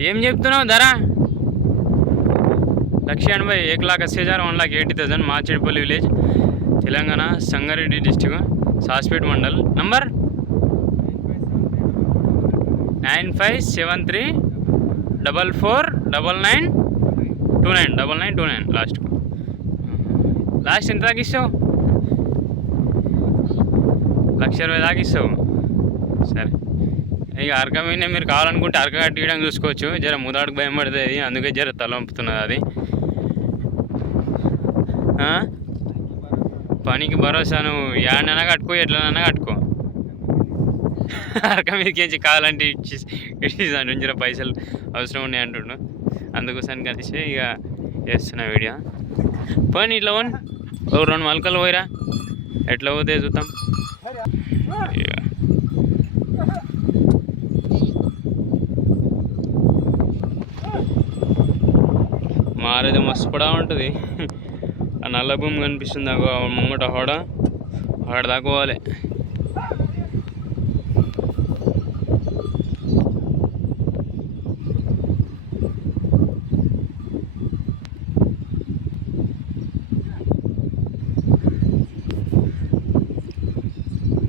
ఏం చెప్తున్నావు ధర? లక్ష ఎనభై ఏక్ లాక్ అస్సీ హజార్ one lakh eighty thousand Machedipalli village Telangana Sangareddy district Saspet mandal. Number? Nine five seven three double four double nine two nine. Double nine two nine. Last. Last ఎంత దాకా ఇస్తావు? లక్ష ఇరవై దాకా ఇస్తావు. సరే. ఇక అరక మీనే మీరు కావాలనుకుంటే అరక కట్టియడం చూసుకోవచ్చు. జర ముదాడుకు భయం పడుతుంది అందుకే జర తలంపుతున్నది అది. పనికి భరోసా నువ్వు. ఏడనైనా కట్టుకో ఎట్లనైనా కట్టుకో. అరక మీదకి కావాలంటే ఇచ్చి ఇచ్చేసాను దాని నుంచి పైసలు అవసరం ఉన్నాయి అంటుండు. అందుకోసం కలిసి ఇక చేస్తున్నా వీడియో. పోనీ ఇట్లా పోనీ. ఒక రెండు మలకలు పోయిరా. ఎట్లా పోతే చూద్దాం. ఇక మస్తు కూడా ఉంటుంది. ఆ నల్ల భూమి కనిపిస్తుంది అగో ముంగట హోడ. హోడ దాకా పోవాలి.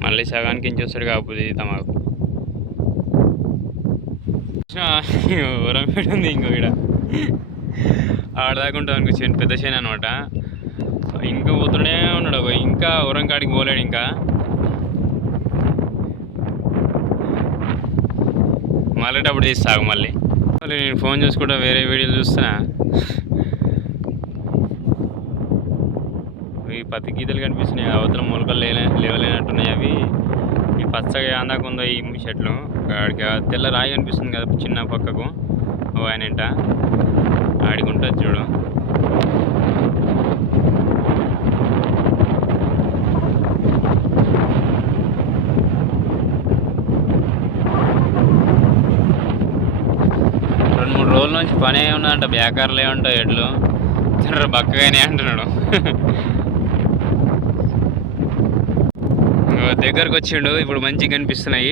మళ్ళీ సగానికి ఇంచి వస్తాడు కాకపోతే తమాకు వరం ఉంది ఇంకో ఇక్కడ ఆడదాకా ఉంటుంది అనుకో పెద్ద చేను అనమాట ఇంకా పోతూనే ఉన్నాడు ఒక ఇంకా ఉరం కాడికి పోలేడు ఇంకా. మళ్ళేటప్పుడు తీస్తాగు మళ్ళీ. మళ్ళీ నేను ఫోన్ చూసుకుంటా వేరే వీడియోలు చూస్తున్నా. ఈ పత్తి గీతలు కనిపిస్తున్నాయి అవతల మొలకలు లేలే లేవలేనట్టున్నాయి అవి. ఈ పచ్చగా అందాక ఉందో ఈ చెట్లు ఆడికి తెల్ల రాయి కనిపిస్తుంది కదా చిన్న పక్కకు. ఓ ఆయనంట చూడు. రెండు మూడు రోజుల నుంచి పని ఉన్నదంట బేకార్లే ఉంటాయి ఎడ్లు? జర బక్కగానే అంటున్నాడు. దగ్గరకు వచ్చిండు ఇప్పుడు మంచిగా కనిపిస్తున్నాయి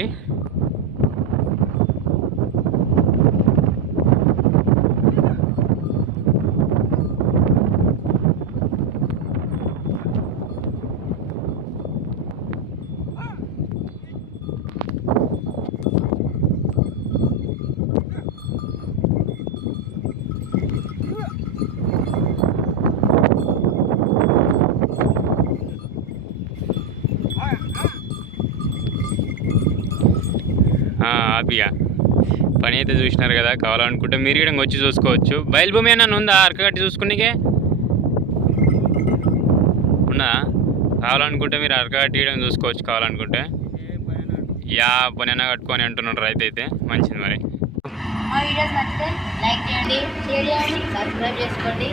ఆ, ఆపిగా పని అయితే చూసినారు కదా కావాలనుకుంటే మీరు కూడా వచ్చి చూసుకోవచ్చు. బయలుభూమి ఏమన్నా ఉందా? అరకగట్టి చూసుకునికే ఉందా? కావాలనుకుంటే మీరు అరకగట్టి కూడా చూసుకోవచ్చు కావాలనుకుంటే. యా పని అయినా కట్టుకొని అంటున్నాడు రైతు అయితే. మంచిది మరి. మా వీడియోస్ నచ్చితే లైక్ చేయండి షేర్ చేయండి సబ్స్క్రైబ్ చేసుకోండి.